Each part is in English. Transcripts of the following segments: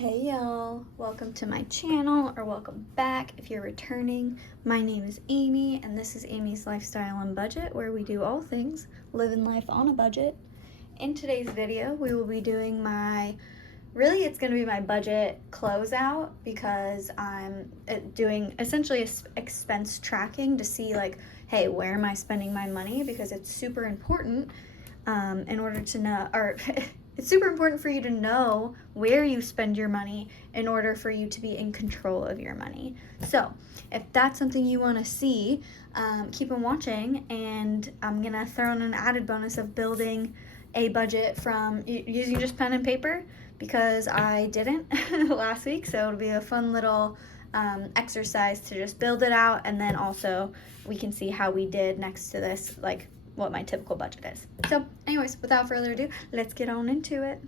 Hey y'all, welcome to my channel, or welcome back if you're returning. My name is Amy and this is Amy's Lifestyle on Budget, where we do all things living life on a budget. In today's video we will be doing it's going to be my budget closeout, because I'm doing essentially expense tracking to see hey, where am I spending my money, because it's super important in order to know, or it's super important for you to know where you spend your money in order for you to be in control of your money. So if that's something you want to see, keep on watching, and I'm going to throw in an added bonus of building a budget from using just pen and paper, because I didn't last week. So it'll be a fun little exercise to just build it out, and then also we can see how we did next to this, what my typical budget is. So anyways, without further ado, let's get on into it.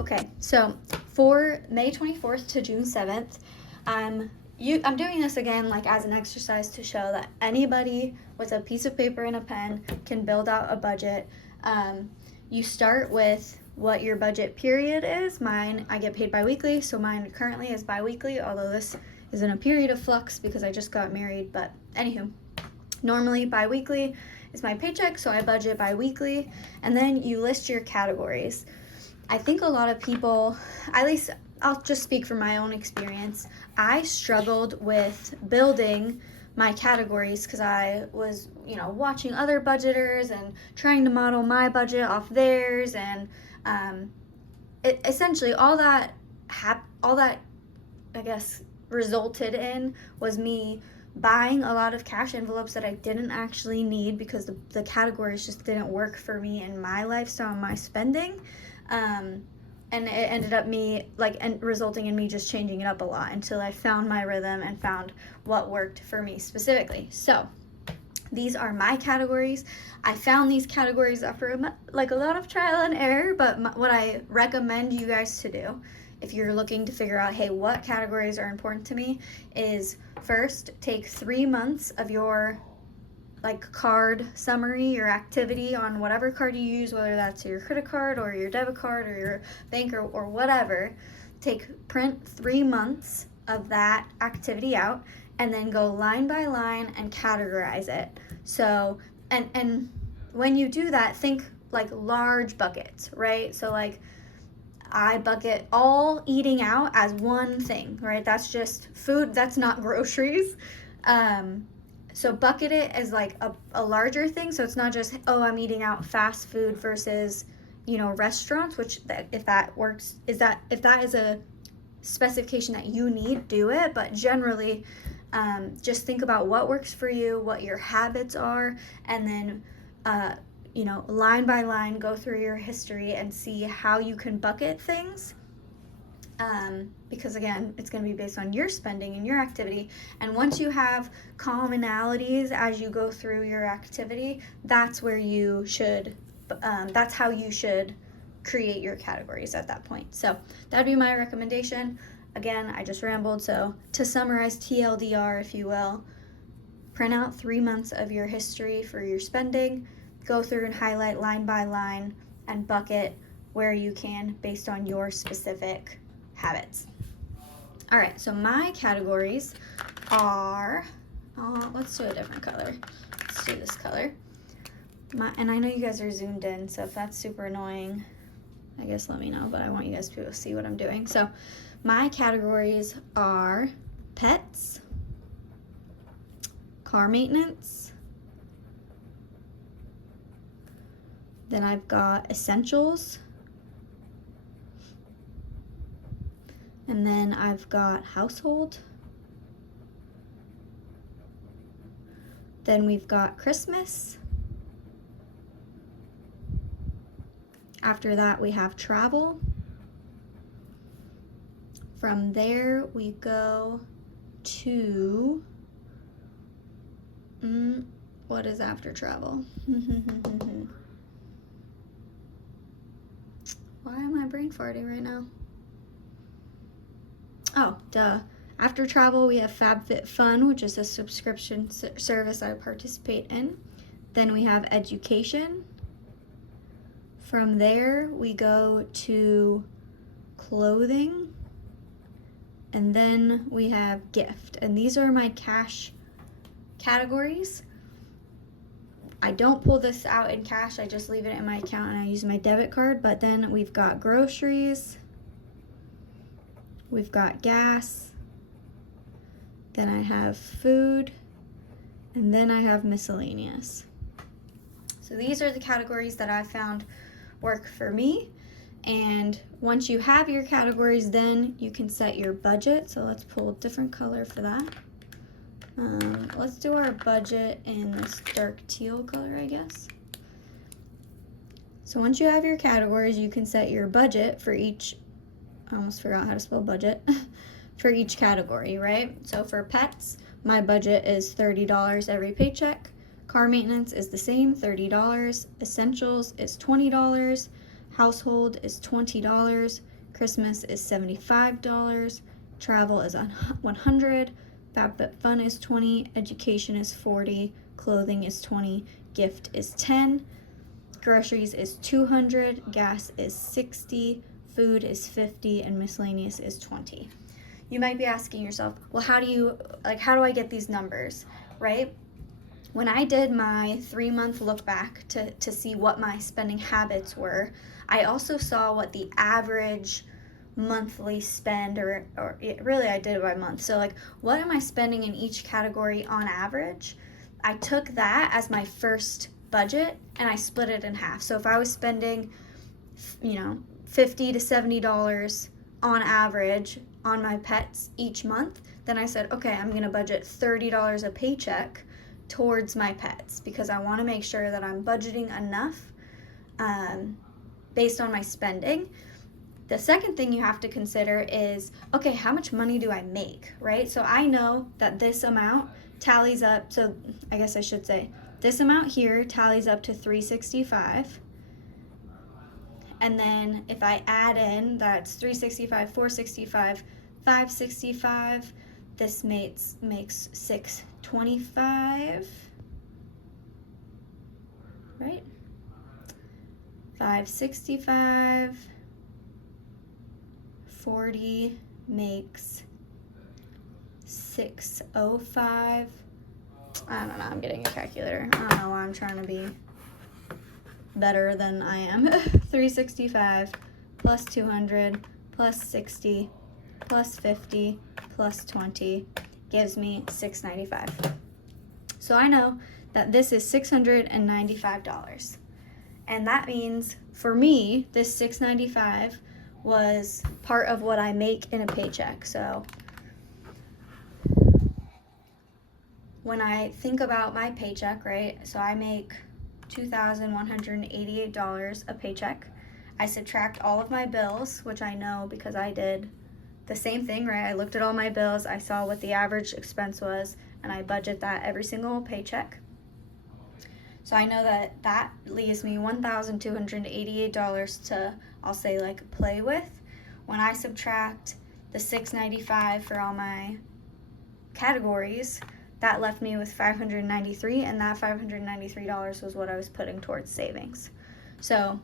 Okay, so for May 24th to June 7th, I'm doing this again as an exercise to show that anybody with a piece of paper and a pen can build out a budget. You start with what your budget period is. Mine, I get paid bi-weekly, so mine currently is bi-weekly, although this is in a period of flux because I just got married. But anywho, normally bi-weekly is my paycheck, so I budget bi-weekly, and then you list your categories. I think a lot of people, at least I'll just speak from my own experience, I struggled with building my categories because I was, watching other budgeters and trying to model my budget off theirs, and essentially all that I guess resulted in was me buying a lot of cash envelopes that I didn't actually need, because the categories just didn't work for me in my lifestyle and my spending. And it ended up resulting in me just changing it up a lot until I found my rhythm and found what worked for me specifically. So these are my categories. I found these categories after a lot of trial and error, but what I recommend you guys to do if you're looking to figure out, hey, what categories are important to me, is first take 3 months of your card summary, your activity on whatever card you use, whether that's your credit card or your debit card or your bank or whatever. Print 3 months of that activity out, and then go line by line and categorize it. So and when you do that, think large buckets, right? So I bucket all eating out as one thing, right? That's just food, that's not groceries. So bucket it as a larger thing, so it's not just, oh, I'm eating out fast food versus, restaurants, which if that is a specification that you need, do it. But generally, just think about what works for you, what your habits are, and then, line by line, go through your history and see how you can bucket things. Because again, it's going to be based on your spending and your activity. And once you have commonalities as you go through your activity, that's where you should, that's how you should create your categories at that point. So that'd be my recommendation. Again, I just rambled. So to summarize, TLDR, if you will, print out 3 months of your history for your spending, go through and highlight line by line, and bucket where you can based on your specific habits. All right, so my categories are, let's do a different color. Let's do this color. And I know you guys are zoomed in, so if that's super annoying, I guess let me know, but I want you guys to be able to see what I'm doing. So my categories are pets, car maintenance, then I've got essentials, and then I've got household. Then we've got Christmas. After that, we have travel. From there, we go to, what is after travel? Why am I brain farting right now? Oh, duh. After travel, we have FabFitFun, which is a subscription service I participate in. Then we have education. From there, we go to clothing. And then we have gift. And these are my cash categories. I don't pull this out in cash. I just leave it in my account and I use my debit card. But then we've got groceries. We've got gas. Then I have food. And then I have miscellaneous. So these are the categories that I found work for me. And once you have your categories, then you can set your budget. So let's pull a different color for that. Let's do our budget in this dark teal color, I guess. So once you have your categories, you can set your budget for each, I almost forgot how to spell budget, for each category, right? So for pets, my budget is $30 every paycheck. Car maintenance is the same, $30. Essentials is $20. Household is $20. Christmas is $75. Travel is $100. FabFitFun is $20. Education is $40. Clothing is $20. Gift is $10. Groceries is $200. Gas is $60. Food is $50. And miscellaneous is $20. You might be asking yourself, well, how do I get these numbers, right? When I did my 3-month look back to see what my spending habits were, I also saw what the average monthly spend, or really I did it by month. So like, what am I spending in each category on average? I took that as my first budget and I split it in half. So if I was spending, $50 to $70 on average on my pets each month, then I said, okay, I'm gonna budget $30 a paycheck towards my pets because I want to make sure that I'm budgeting enough based on my spending. The second thing you have to consider is, okay, how much money do I make, right? So I know that this amount tallies up, so I guess I should say this amount here tallies up to $365. And then if I add in, that's $365, $465, $565, this makes $625, right? $565, 40 makes $605. I don't know, I'm getting a calculator. I don't know why I'm trying to be better than I am. 365 plus 200 plus 60 plus 50 plus 20 gives me $695. So I know that this is $695. And that means for me, this $695 was part of what I make in a paycheck. So when I think about my paycheck, right? So I make $2,188 a paycheck. I subtract all of my bills, which I know because I did the same thing, right? I looked at all my bills, I saw what the average expense was, and I budget that every single paycheck. So I know that that leaves me $1,288 to, I'll say, like, play with. When I subtract the $695 for all my categories, that left me with $593, and that $593 was what I was putting towards savings. So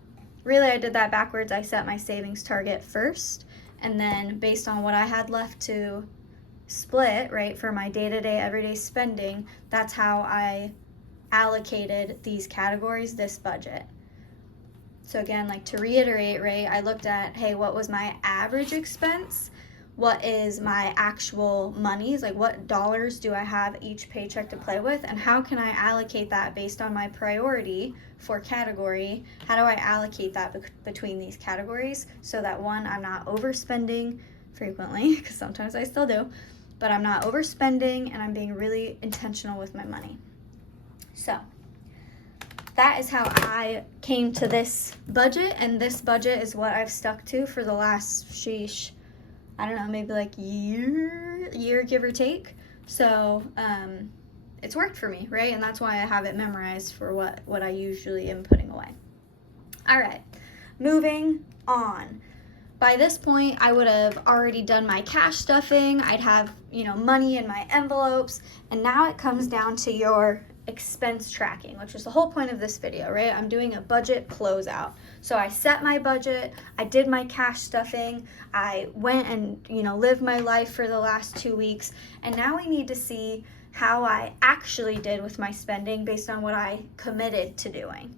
really I did that backwards. I set my savings target first, and then based on what I had left to split, right, for my day-to-day, everyday spending, that's how I allocated these categories, this budget. So again, like, to reiterate, right, I looked at, hey, what was my average expense? What is my actual monies? Like, what dollars do I have each paycheck to play with? And how can I allocate that based on my priority for category? How do I allocate that between these categories so that, one, I'm not overspending frequently, because sometimes I still do, but I'm not overspending and I'm being really intentional with my money. So that is how I came to this budget, and this budget is what I've stuck to for the last, I don't know, maybe like year give or take. So it's worked for me, right? And that's why I have it memorized for what I usually am putting away. All right, moving on. By this point, I would have already done my cash stuffing. I'd have money in my envelopes. And now it comes down to your expense tracking, which is the whole point of this video, right? I'm doing a budget closeout. So I set my budget, I did my cash stuffing, I went and, lived my life for the last 2 weeks, and now we need to see how I actually did with my spending based on what I committed to doing.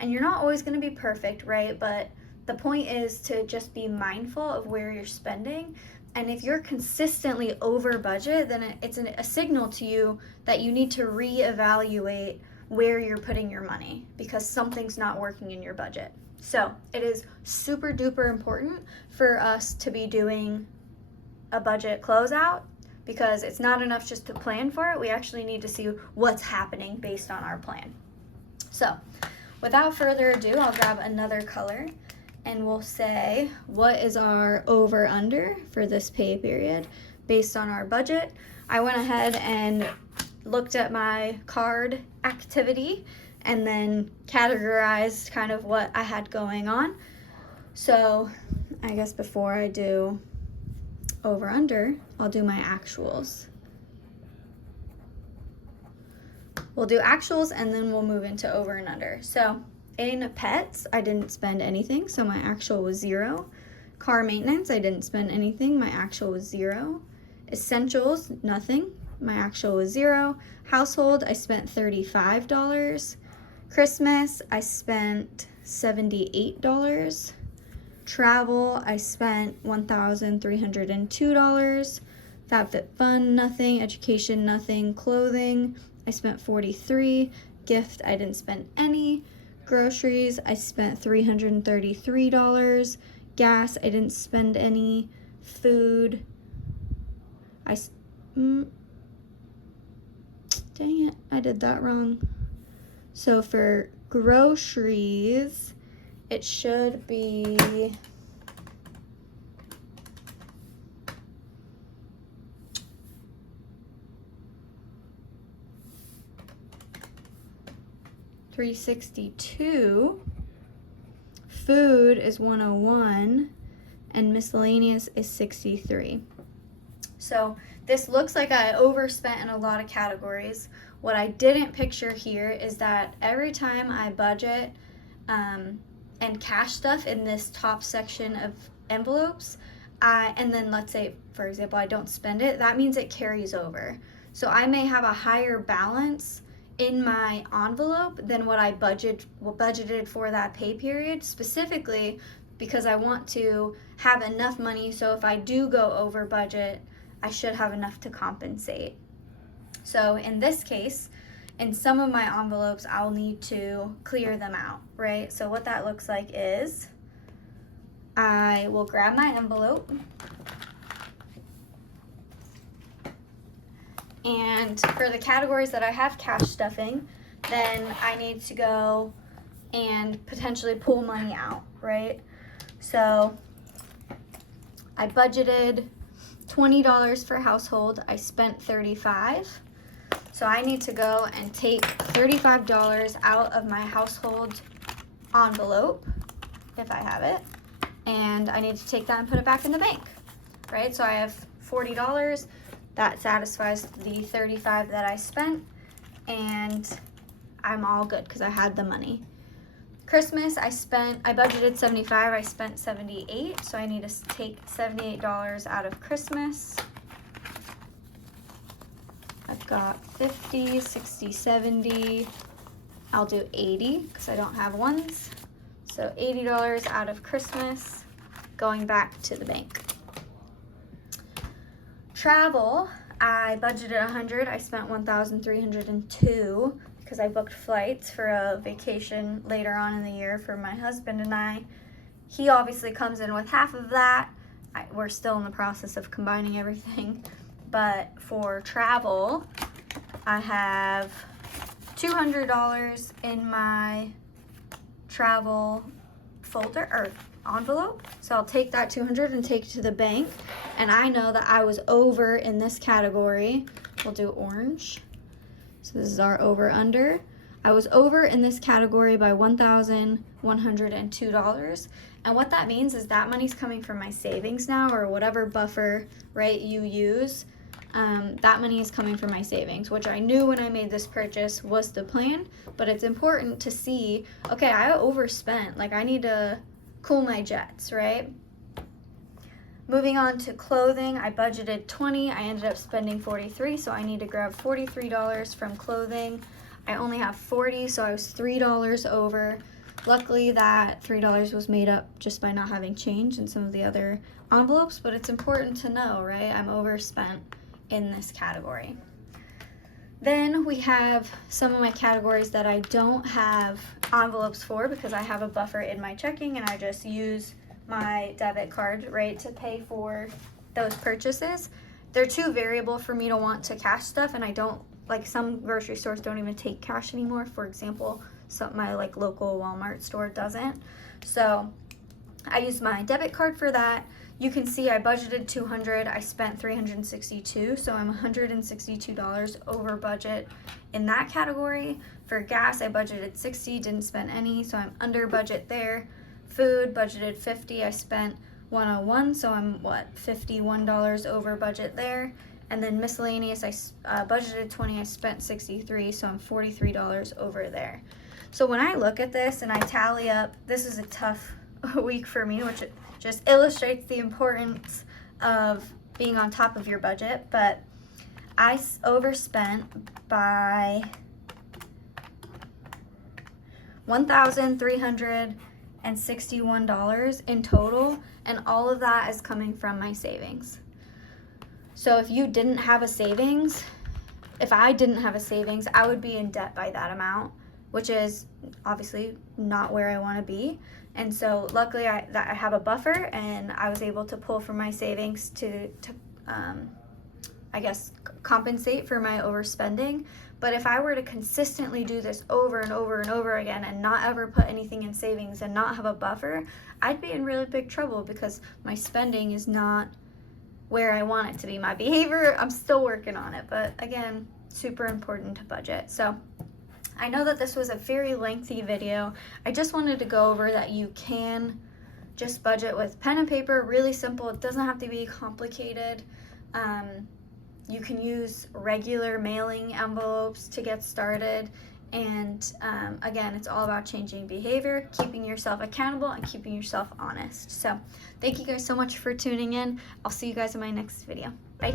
And you're not always going to be perfect, right? But the point is to just be mindful of where you're spending. And if you're consistently over budget, then it's a signal to you that you need to reevaluate where you're putting your money because something's not working in your budget. So it is super duper important for us to be doing a budget closeout because it's not enough just to plan for it. We actually need to see what's happening based on our plan. So without further ado, I'll grab another color. And we'll say, what is our over under for this pay period based on our budget? I went ahead and looked at my card activity and then categorized kind of what I had going on. So I guess before I do over under, I'll do my actuals. We'll do actuals and then we'll move into over and under. So in pets, I didn't spend anything, so my actual was 0. Car maintenance, I didn't spend anything, my actual was 0. Essentials, nothing, my actual was 0. Household, I spent $35. Christmas, I spent $78. Travel, I spent $1,302. FabFitFun, nothing. Education, nothing. Clothing, I spent $43. Gift, I didn't spend any. Groceries, I spent $333. Gas, I didn't spend any. Food, dang it, I did that wrong. So for groceries, it should be $362. Food is $101, and miscellaneous is $63. So this looks like I overspent in a lot of categories. What I didn't picture here is that every time I budget and cash stuff in this top section of envelopes, and then let's say, for example, I don't spend it, that means it carries over. So I may have a higher balance in my envelope than what I budgeted for that pay period, specifically because I want to have enough money so if I do go over budget, I should have enough to compensate. So in this case, in some of my envelopes, I'll need to clear them out, right? So what that looks like is I will grab my envelope and for the categories that I have cash stuffing, then I need to go and potentially pull money out, right? So I budgeted $20 for household. I spent $35. So I need to go and take $35 out of my household envelope, if I have it, and I need to take that and put it back in the bank, right? So I have $40. That satisfies the $35 that I spent, and I'm all good because I had the money. Christmas, I budgeted $75, I spent $78, so I need to take $78 out of Christmas. I've got 50, 60, 70. I'll do 80 because I don't have ones. So $80 out of Christmas, going back to the bank. Travel, I budgeted $100, I spent $1,302 because I booked flights for a vacation later on in the year for my husband and I. He obviously comes in with half of that. We're still in the process of combining everything. But for travel, I have $200 in my travel folder or envelope. So I'll take that $200 and take it to the bank. And I know that I was over in this category. We'll do orange. So this is our over under. I was over in this category by $1,102. And what that means is that money's coming from my savings now, or whatever buffer, right, you use. that money is coming from my savings, which I knew when I made this purchase was the plan. But it's important to see, okay, I overspent, like I need to cool my jets, right? Moving on to clothing, I budgeted $20, I ended up spending $43, so I need to grab $43 from clothing. I only have $40, so I was $3 over. Luckily that $3 was made up just by not having change in some of the other envelopes, but it's important to know, right? I'm overspent in this category. Then we have some of my categories that I don't have envelopes for because I have a buffer in my checking and I just use my debit card, right, to pay for those purchases. They're too variable for me to want to cash stuff, and I don't, like some grocery stores don't even take cash anymore. For example, my like local Walmart store doesn't. So I use my debit card for that. You can see I budgeted $200, I spent $362, so I'm $162 over budget in that category. For gas, I budgeted $60, didn't spend any, so I'm under budget there. Food, budgeted $50, I spent $101, so I'm $51 over budget there. And then miscellaneous, I budgeted $20, I spent $63, so I'm $43 over there. So when I look at this and I tally up, this is a tough week for me, which just illustrates the importance of being on top of your budget. But I overspent by $1,361 in total, and all of that is coming from my savings. So if you didn't have a savings, if I didn't have a savings, I would be in debt by that amount, which is obviously not where I want to be. And so luckily I have a buffer, and I was able to pull from my savings to I guess compensate for my overspending. But if I were to consistently do this over and over and over again and not ever put anything in savings and not have a buffer, I'd be in really big trouble because my spending is not where I want it to be. My behavior, I'm still working on it, but again, super important to budget. So I know that this was a very lengthy video. I just wanted to go over that you can just budget with pen and paper, really simple. It doesn't have to be complicated. You can use regular mailing envelopes to get started. And again, it's all about changing behavior, keeping yourself accountable, and keeping yourself honest. So thank you guys so much for tuning in. I'll see you guys in my next video. Bye.